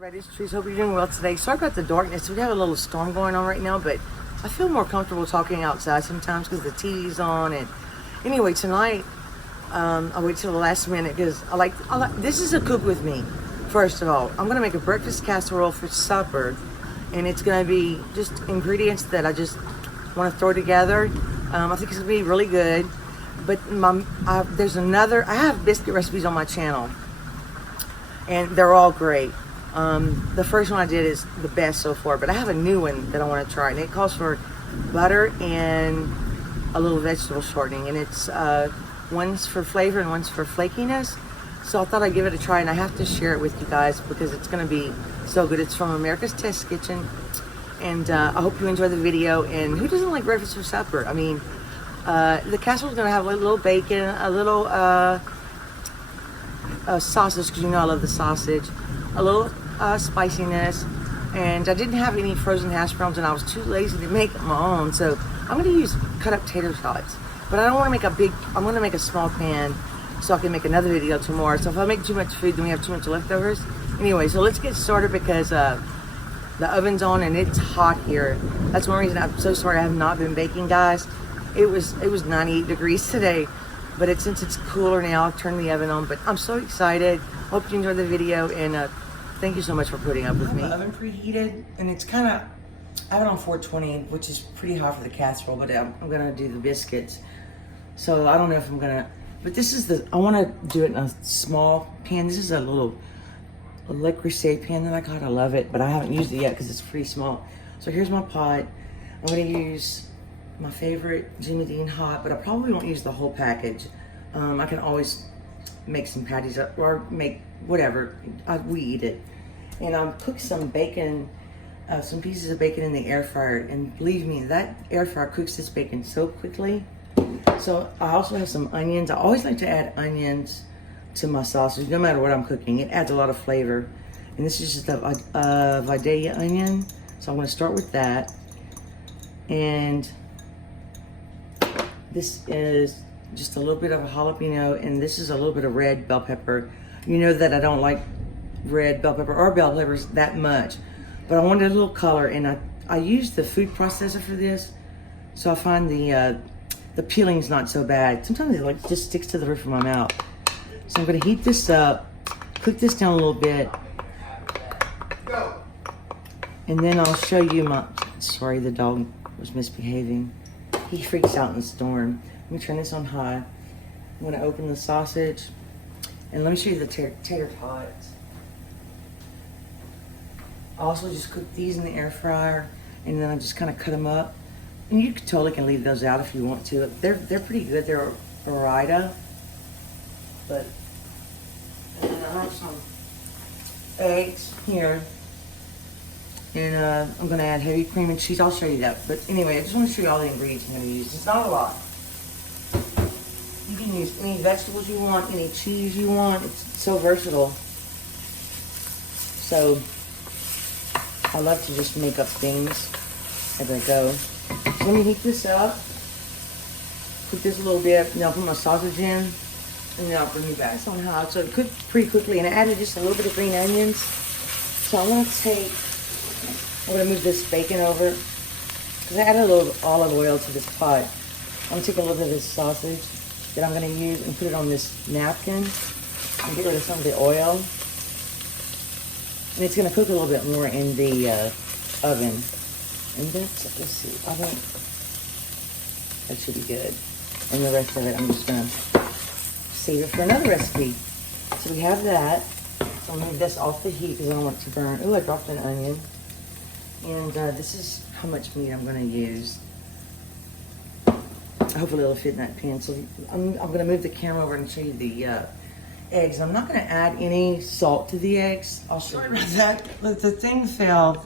Right, it's Tressa. Hope you're doing well today. Sorry about the darkness. We have a little storm going on right now, but I feel more comfortable talking outside sometimes because the TV's on. And anyway, tonight I wait till the last minute because I like. This is a cook with me. First of all, I'm gonna make a breakfast casserole for supper, and it's gonna be just ingredients that I just want to throw together. I think it's gonna be really good. But there's another. I have biscuit recipes on my channel, and they're all great. The first one I did is the best so far, but I have a new one that I want to try, and it calls for butter and a little vegetable shortening, and it's one's for flavor and one's for flakiness. So I thought I'd give it a try, and I have to share it with you guys because it's going to be so good. It's from America's Test Kitchen, and I hope you enjoy the video. And who doesn't like breakfast for supper? I mean, the casserole's going to have a little bacon, a little sausage, because you know I love the sausage, a little spiciness, and I didn't have any frozen hash browns, and I was too lazy to make my own, so I'm going to use cut up tater tots. But I don't want to make a big, I'm going to make a small pan so I can make another video tomorrow. So if I make too much food, then we have too much leftovers. Anyway, so let's get started because the oven's on and it's hot here. That's one reason I'm so sorry I have not been baking, guys. It was 98 degrees today, but since it's cooler now, I've turned the oven on. But I'm so excited. Hope you enjoyed the video, and thank you so much for putting up with me. The oven preheated, and it's kind of, I have it on 420, which is pretty hot for the casserole, but I'm gonna do the biscuits. So I don't know if I'm gonna, but this is I wanna do it in a small pan. This is a little Le Creuset pan that I got. I love it, but I haven't used it yet because it's pretty small. So here's my pot. I'm gonna use my favorite Jimmy Dean hot, but I probably won't use the whole package. I can always make some patties up or make whatever. We eat it. And I'll cook some bacon, some pieces of bacon in the air fryer. And believe me, that air fryer cooks this bacon so quickly. So I also have some onions. I always like to add onions to my sausage, no matter what I'm cooking. It adds a lot of flavor. And this is just a Vidalia onion. So I'm gonna start with that. And this is just a little bit of a jalapeno, and this is a little bit of red bell pepper. You know that I don't like red bell pepper or bell peppers that much, but I wanted a little color, and I used the food processor for this, so I find the peeling's not so bad. Sometimes it like just sticks to the roof of my mouth. So I'm gonna heat this up, cook this down a little bit, and then I'll show you sorry, the dog was misbehaving. He freaks out in the storm. Let me turn this on high. I'm gonna open the sausage, and let me show you the tater tots. I also just cook these in the air fryer, and then I just kind of cut them up. And you totally can leave those out if you want to. They're pretty good. They're Orida, but and then I have some eggs here, and I'm gonna add heavy cream and cheese. I'll show you that. But anyway, I just want to show you all the ingredients I'm gonna use. It's not a lot. You can use any vegetables you want, any cheese you want. It's so versatile. So I love to just make up things as I go. So let me heat this up. Cook this a little bit, and I'll put my sausage in, and then I'll bring it back. It's on high, so it cooked pretty quickly, and I added just a little bit of green onions. So I'm gonna move this bacon over, because I added a little olive oil to this pot. I'm gonna take a little bit of this sausage that I'm gonna use and put it on this napkin and get rid of some of the oil. And it's gonna cook a little bit more in the oven. And that's, let's see, that should be good. And the rest of it, I'm just gonna save it for another recipe. So we have that. So I'm gonna move this off the heat because I don't want it to burn. Oh, I dropped an onion. And this is how much meat I'm gonna use. Hopefully it'll fit in that pan. So I'm gonna move the camera over and show you the eggs. I'm not gonna add any salt to the eggs. I'll show you. Sorry about that. The thing fell.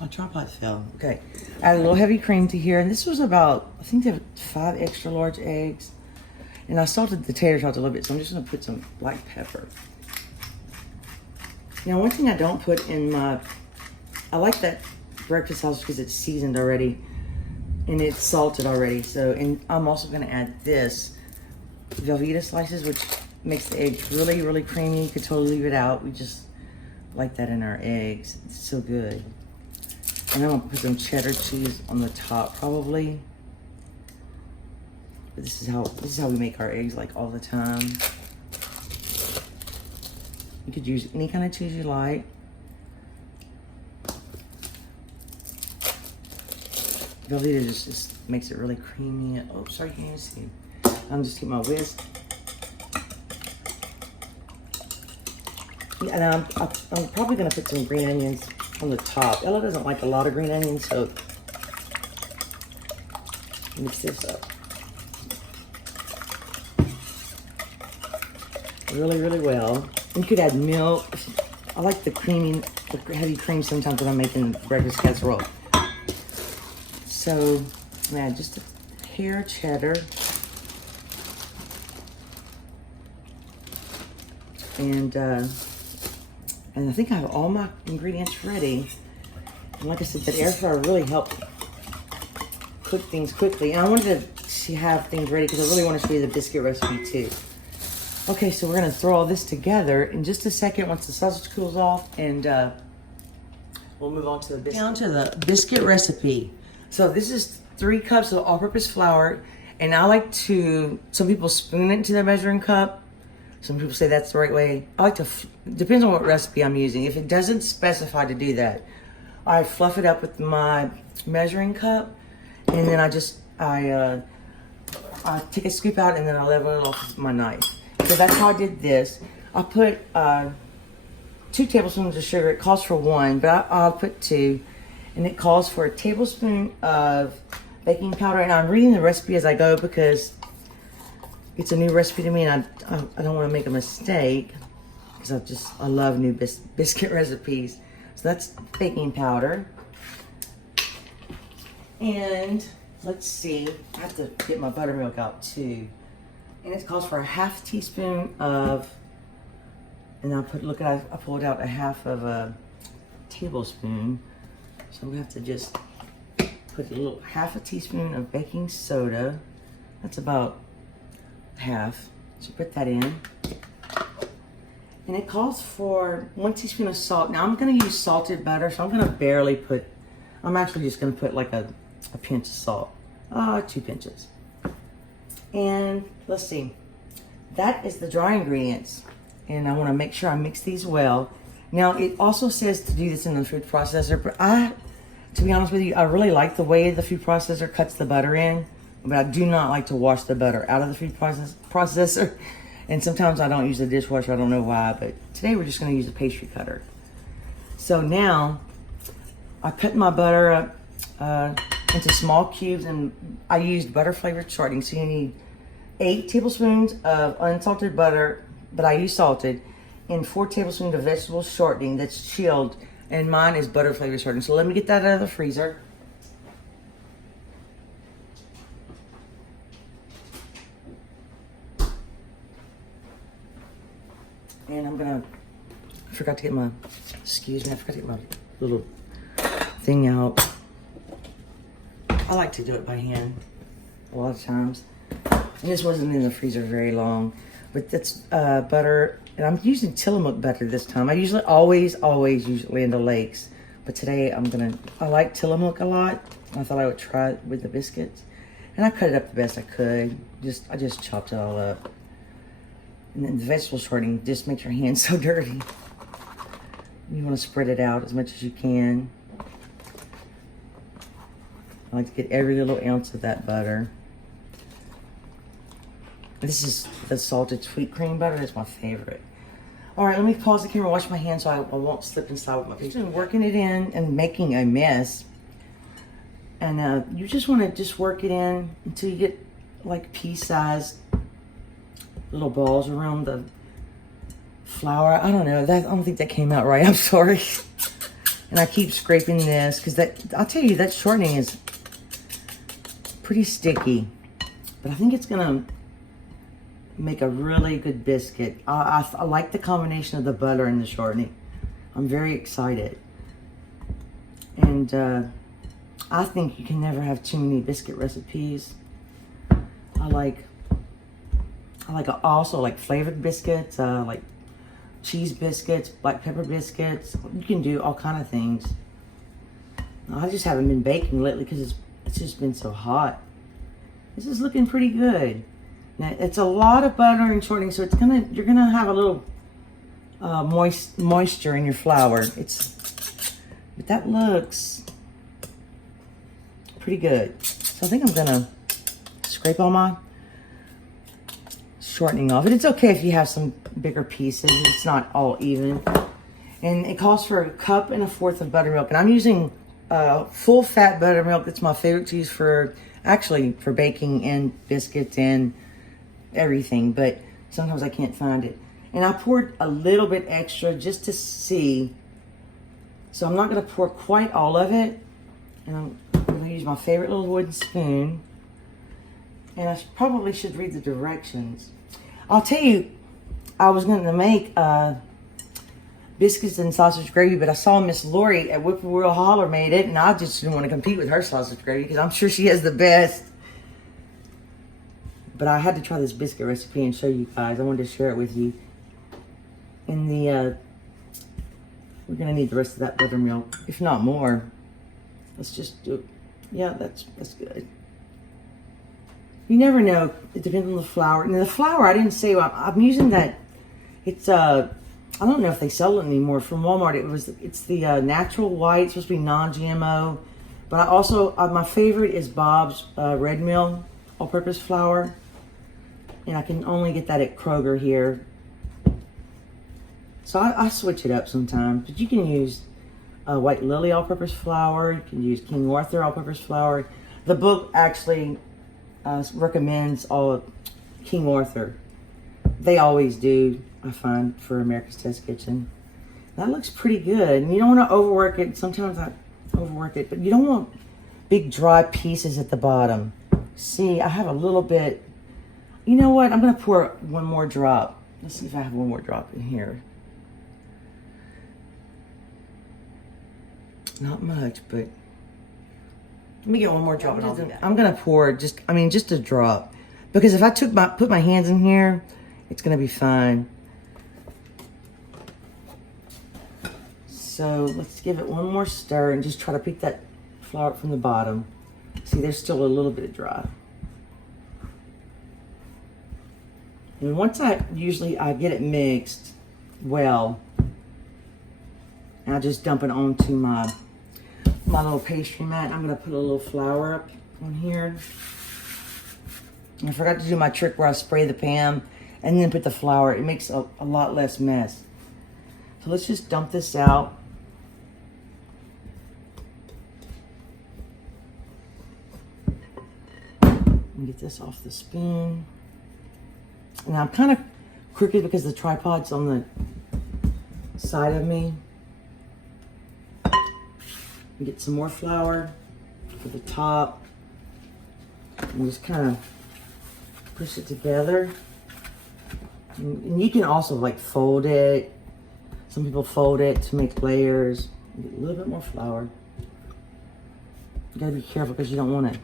My tripod fell. Okay. Add a little heavy cream to here. And this was about, I think they have 5 extra large eggs. And I salted the tater tots a little bit, so I'm just gonna put some black pepper. Now, one thing I don't put in I like that breakfast sausage because it's seasoned already and it's salted already. So, and I'm also gonna add this Velveeta slices, which makes the eggs really, really creamy. You could totally leave it out. We just like that in our eggs. It's so good. And I'm gonna put some cheddar cheese on the top probably. But this is how we make our eggs like all the time. You could use any kind of cheese you like. Velveeta just makes it really creamy. Oh, sorry, you can't even see. I'm just getting my whisk. Yeah, and I'm probably gonna put some green onions on the top. Ella doesn't like a lot of green onions, so mix this up really, really well. And you could add milk. I like the heavy cream sometimes when I'm making breakfast casserole. So I'm gonna add just a hair of cheddar. And I think I have all my ingredients ready. And like I said, the air fryer really helped cook things quickly. And I wanted to have things ready because I really want to show you the biscuit recipe too. Okay, so we're gonna throw all this together in just a second once the sausage cools off, and we'll move on to the biscuit. Down to the biscuit recipe. So this is 3 cups of all-purpose flour, and I like to, some people spoon it into their measuring cup. Some people say that's the right way. I like to, depends on what recipe I'm using. If it doesn't specify to do that, I fluff it up with my measuring cup, and then I take a scoop out, and then I level it off with my knife. So that's how I did this. I put 2 tablespoons of sugar. It calls for 1, but I'll put 2. And it calls for a tablespoon of baking powder. And I'm reading the recipe as I go because it's a new recipe to me, and I don't want to make a mistake because I love new biscuit recipes. So that's baking powder. And let's see, I have to get my buttermilk out too. And it calls for a ½ teaspoon of, and I pulled out a half of a tablespoon. So we have to just put ½ a teaspoon of baking soda. That's about half. So put that in. And it calls for 1 teaspoon of salt. Now I'm gonna use salted butter, so I'm actually just gonna put like a pinch of salt. 2 pinches. And let's see, that is the dry ingredients. And I wanna make sure I mix these well. Now it also says to do this in the food processor, but to be honest with you, I really like the way the food processor cuts the butter in, but I do not like to wash the butter out of the food processor. And sometimes I don't use the dishwasher, I don't know why, but today we're just gonna use a pastry cutter. So now, I put my butter up into small cubes, and I used butter flavored shortening. So you need 8 tablespoons of unsalted butter, but I use salted, and 4 tablespoons of vegetable shortening that's chilled, and mine is butter flavored shortening. So let me get that out of the freezer. And I forgot to get my little thing out. I like to do it by hand a lot of times. And this wasn't in the freezer very long, but that's butter, and I'm using Tillamook butter this time. I usually always use Land O'Lakes, but today I like Tillamook a lot. I thought I would try it with the biscuits, and I cut it up the best I could. I just chopped it all up. And then the vegetable shortening just makes your hands so dirty. You want to spread it out as much as you can. I like to get every little ounce of that butter. This is the salted sweet cream butter. That's my favorite. All right, let me pause the camera, wash my hands so I won't slip inside with my face. I'm working it in and making a mess. And you just want to work it in until you get like pea-sized little balls around the flour. I don't know. I don't think that came out right. I'm sorry. And I keep scraping this because I'll tell you, that shortening is pretty sticky. But I think it's gonna make a really good biscuit. I like the combination of the butter and the shortening. I'm very excited. And I think you can never have too many biscuit recipes. I like I like also like flavored biscuits, like cheese biscuits, black pepper biscuits. You can do all kind of things. I just haven't been baking lately because it's just been so hot. This is looking pretty good. Now it's a lot of butter and shortening, so you're gonna have a little moisture in your flour. But that looks pretty good. So I think I'm gonna scrape all my shortening off. And it's okay if you have some bigger pieces. It's not all even. And it calls for 1.25 cups of buttermilk. And I'm using full fat buttermilk. That's my favorite to use for baking and biscuits and everything. But sometimes I can't find it. And I poured a little bit extra just to see. So I'm not gonna pour quite all of it. And I'm gonna use my favorite little wooden spoon. And I probably should read the directions. I'll tell you, I was going to make biscuits and sausage gravy, but I saw Miss Lori at Whippoorwill Holler made it, and I just didn't want to compete with her sausage gravy because I'm sure she has the best. But I had to try this biscuit recipe and show you guys. I wanted to share it with you. In the we're going to need the rest of that buttermilk, if not more. Let's just do it. Yeah, that's good. You never know. It depends on the flour. And the flour, I didn't say, I'm using that. It's, I don't know if they sell it anymore from Walmart. It's the natural white. It's supposed to be non-GMO. But I also, my favorite is Bob's Red Mill all-purpose flour. And I can only get that at Kroger here. So I switch it up sometimes. But you can use White Lily all-purpose flour. You can use King Arthur all-purpose flour. The book actually recommends all of King Arthur. They always do, I find, for America's Test Kitchen. That looks pretty good. And you don't want to overwork it. Sometimes I overwork it, but you don't want big dry pieces at the bottom. See, I have a little bit. You know what? I'm going to pour one more drop. Let's see if I have one more drop in here. Not much, but let me get one more drop. I'm gonna pour just a drop, because if I put my hands in here, it's gonna be fine. So let's give it one more stir and just try to pick that flour up from the bottom. See, there's still a little bit dry. And once I get it mixed well, and I just dump it onto my little pastry mat. I'm gonna put a little flour up on here. And I forgot to do my trick where I spray the pan and then put the flour. It makes a lot less mess. So let's just dump this out. And get this off the spoon. And I'm kind of crooked because the tripod's on the side of me. Get some more flour for the top and just kind of push it together. And you can also like fold it. Some people fold it to make layers. Get a little bit more flour. You gotta be careful because you don't want to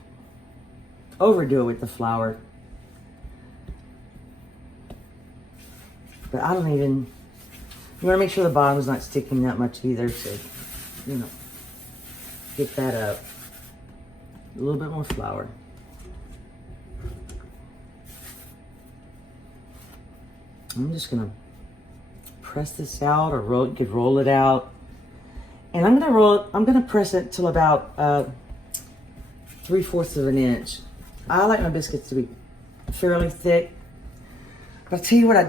overdo it with the flour. But you want to make sure the bottom's not sticking that much either, so get that up. A little bit more flour. I'm just gonna press this out, or you could roll it out. And I'm gonna press it till about 3/4 of an inch. I like my biscuits to be fairly thick. But I'll tell you what I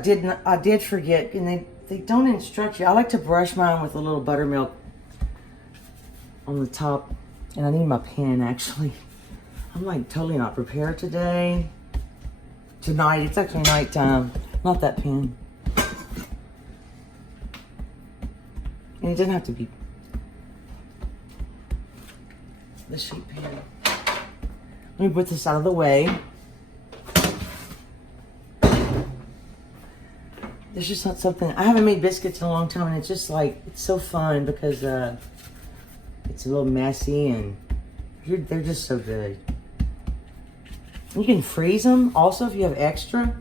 did forget, and they don't instruct you. I like to brush mine with a little buttermilk on the top, and I need my pen actually. I'm like totally not prepared today. Tonight, it's actually nighttime. Not that pen. And it doesn't have to be the sheet pan. Let me put this out of the way. There's just not something, I haven't made biscuits in a long time, and it's just like, it's so fun because it's a little messy and they're just so good. You can freeze them also if you have extra.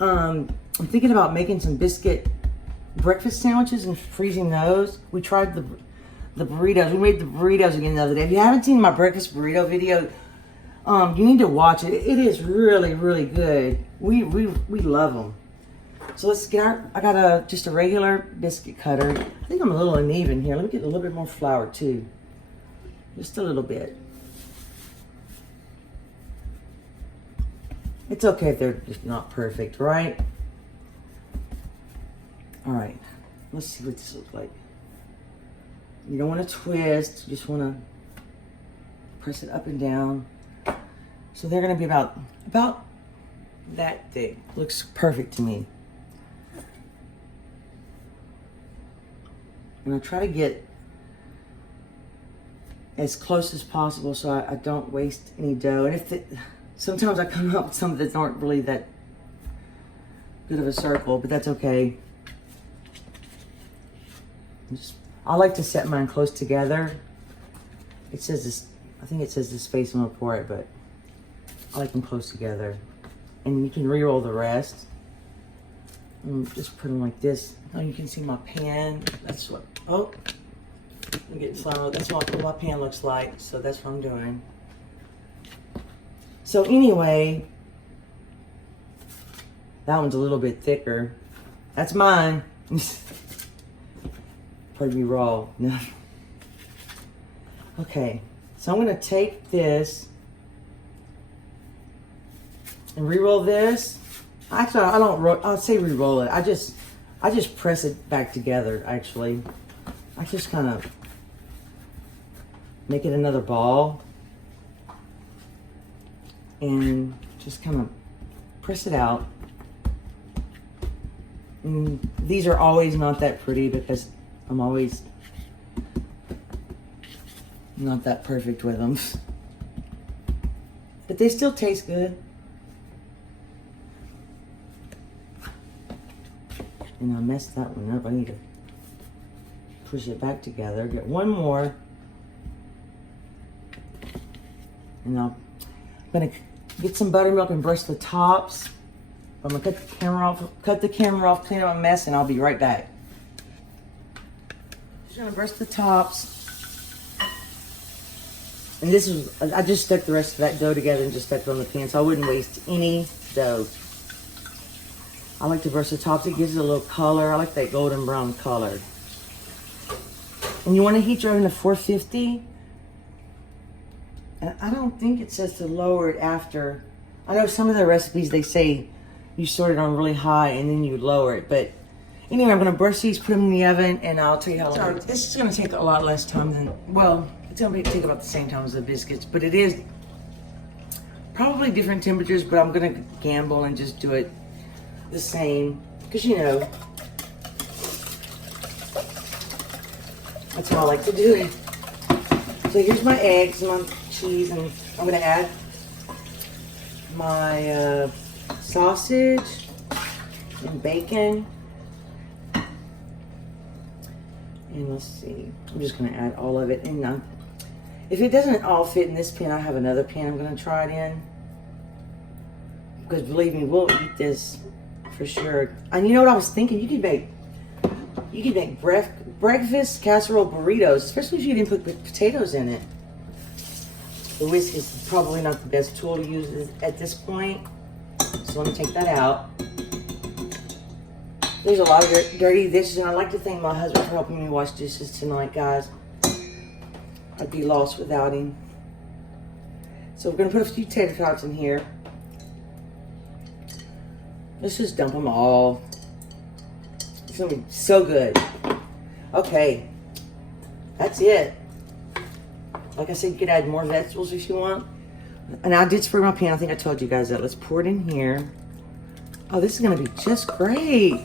I'm thinking about making some biscuit breakfast sandwiches and freezing those. We tried the burritos. We made the burritos again the other day. If you haven't seen my breakfast burrito video, you need to watch it. It is really, really good. We love them. So let's get I got just a regular biscuit cutter. I think I'm a little uneven here. Let me get a little bit more flour too. Just a little bit. It's okay if they're just not perfect, right? All right, let's see what this looks like. You don't want to twist, you just want to press it up and down. So they're going to be about that thick. Looks perfect to me. And I try to get as close as possible so I don't waste any dough. And sometimes I come up with some that aren't really that good of a circle, but that's okay. I like to set mine close together. It says this, I think it says the spacing will pour it, but I like them close together. And you can re-roll the rest. And just put them like this. Now you can see my pan. That's what, oh, I'm getting slow. That's what my pan looks like. So that's what I'm doing. So anyway, that one's a little bit thicker. That's mine. Pardon me, raw. No. Okay, so I'm gonna take this and re-roll this. Actually, I don't roll. I'll say re-roll it. I just press it back together. Actually, I just kind of make it another ball and just kind of press it out. And these are always not that pretty because I'm always not that perfect with them. But they still taste good. And I messed that one up. I need to push it back together. Get one more. And I'm gonna get some buttermilk and brush the tops. I'm gonna cut the camera off, clean up my mess, and I'll be right back. Just gonna brush the tops. And this is, I just stuck the rest of that dough together and just stuck it on the pan so I wouldn't waste any dough. I like to brush the tops. It gives it a little color. I like that golden brown color. And you want to heat your oven to 450. And I don't think it says to lower it after. I know some of the recipes, they say you start it on really high and then you lower it. But anyway, I'm going to brush these, put them in the oven, and I'll tell you how long. This is going to take a lot less time than, well, it's going to take about the same time as the biscuits. But it is probably different temperatures, but I'm going to gamble and just do it the same. Because, you know, that's how I like to do it. So here's my eggs and my cheese, and I'm going to add my sausage and bacon. And let's see, I'm just going to add all of it. And if it doesn't all fit in this pan, I have another pan I'm going to try it in. Because believe me, we'll eat this for sure. And you know what I was thinking? You could make breakfast casserole burritos, especially if you didn't put potatoes in it. The whisk is probably not the best tool to use at this point. So let me take that out. There's a lot of dirty dishes, and I'd like to thank my husband for helping me wash dishes tonight, guys. I'd be lost without him. So we're going to put a few tater tots in here. Let's just dump them all. It's going to be so good. Okay. That's it. Like I said, you could add more vegetables if you want. And I did spray my pan. I think I told you guys that. Let's pour it in here. Oh, this is going to be just great.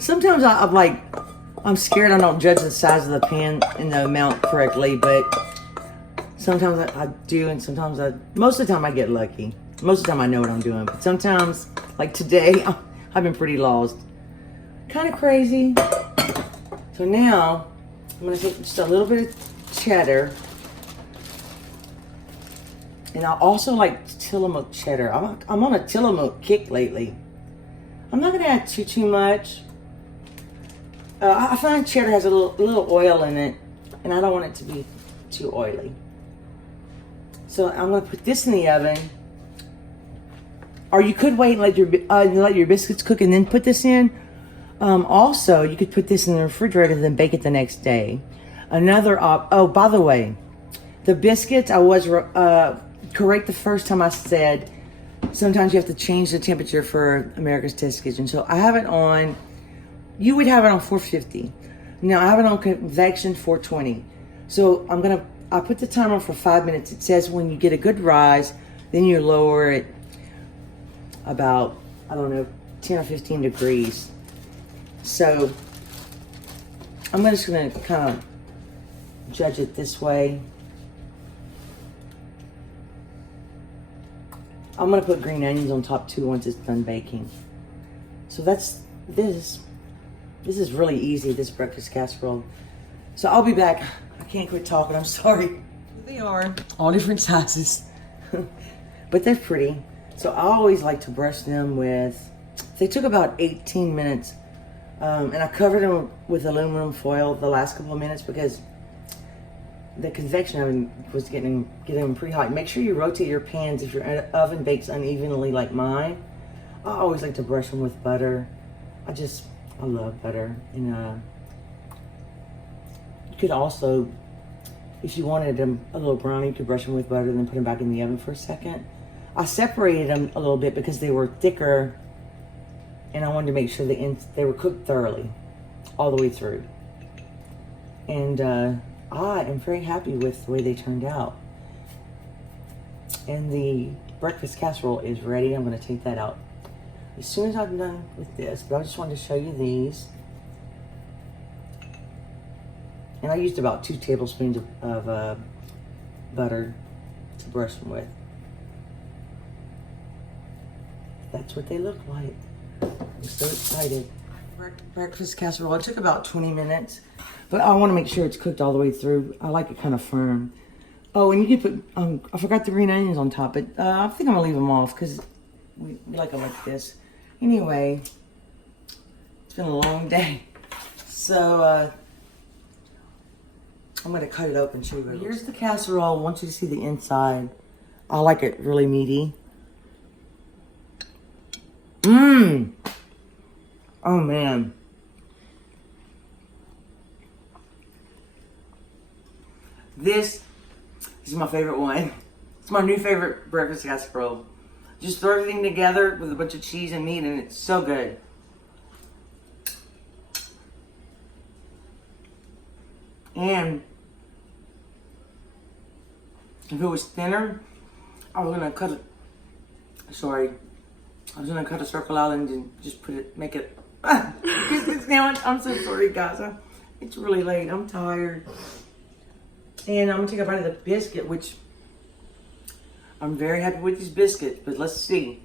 Sometimes I'm scared I don't judge the size of the pan and the amount correctly, but sometimes I do, and sometimes most of the time I get lucky. Most of the time I know what I'm doing, but sometimes, like today, I've been pretty lost. Kind of crazy. So now, I'm going to take just a little bit of cheddar, and I also like Tillamook cheddar. I'm on a Tillamook kick lately. I'm not gonna add too much. I find cheddar has a little oil in it, and I don't want it to be too oily. So I'm gonna put this in the oven. Or you could wait and let your biscuits cook and then put this in. Also, you could put this in the refrigerator and then bake it the next day. Oh, by the way, the biscuits, I was correct the first time I said sometimes you have to change the temperature for America's Test Kitchen. So I have it on, you would have it on 450. Now I have it on convection 420. So I put the timer on for 5 minutes. It says when you get a good rise, then you lower it about, I don't know, 10 or 15 degrees. So I'm just gonna kind of judge it this way. I'm gonna put green onions on top too once it's done baking. So that's this. This is really easy, this breakfast casserole. So I'll be back. I can't quit talking, I'm sorry. They are all different sizes, but they're pretty. So I always like to brush them with, they took about 18 minutes. And I covered them with aluminum foil the last couple of minutes because the convection oven was getting pretty hot. Make sure you rotate your pans if your oven bakes unevenly like mine. I always like to brush them with butter. I love butter. And you could also, if you wanted them a little brownie, you could brush them with butter and then put them back in the oven for a second. I separated them a little bit because they were thicker and I wanted to make sure they were cooked thoroughly all the way through. And I am very happy with the way they turned out. And the breakfast casserole is ready. I'm going to take that out as soon as I'm done with this, but I just wanted to show you these. And I used about 2 tablespoons of butter to brush them with. That's what they look like. I'm so excited. Breakfast casserole, it took about 20 minutes, but I want to make sure it's cooked all the way through. I like it kind of firm. Oh, and you can put, I forgot the green onions on top, but I think I'm going to leave them off because we like them like this. Anyway, it's been a long day. So, I'm going to cut it open and show you. Here's the casserole. I want you to see the inside. I like it really meaty. Mmm. Oh, man. This is my favorite one. It's my new favorite breakfast casserole. Just throw everything together with a bunch of cheese and meat, and it's so good. And if it was thinner, I was gonna cut it. Sorry, I was gonna cut a circle out and then just put it, make it. I'm so sorry, guys. It's really late. I'm tired, and I'm gonna take a bite of the biscuit, which I'm very happy with these biscuits. But let's see.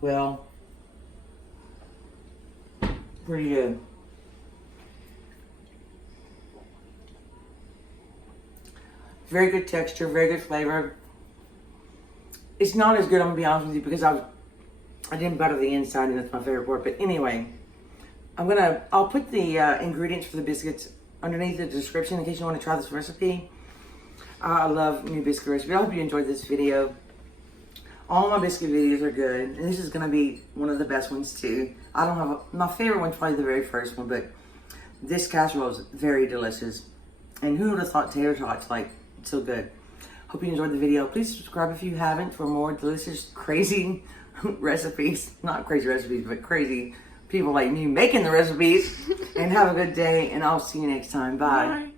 Well, pretty good. Very good texture, very good flavor. It's not as good, I'm gonna be honest with you, because I didn't butter the inside, and that's my favorite part. But anyway, I'll put the ingredients for the biscuits underneath the description in case you want to try this recipe. I love new biscuit recipes. I hope you enjoyed this video. All my biscuit videos are good, and this is gonna be one of the best ones too. I don't have my favorite one's probably the very first one, but this casserole is very delicious. And who would have thought tater tots like so good? Hope you enjoyed the video. Please subscribe if you haven't for more delicious, crazy recipes. Not crazy recipes, but crazy people like me making the recipes. And have a good day, and I'll see you next time. Bye. Bye.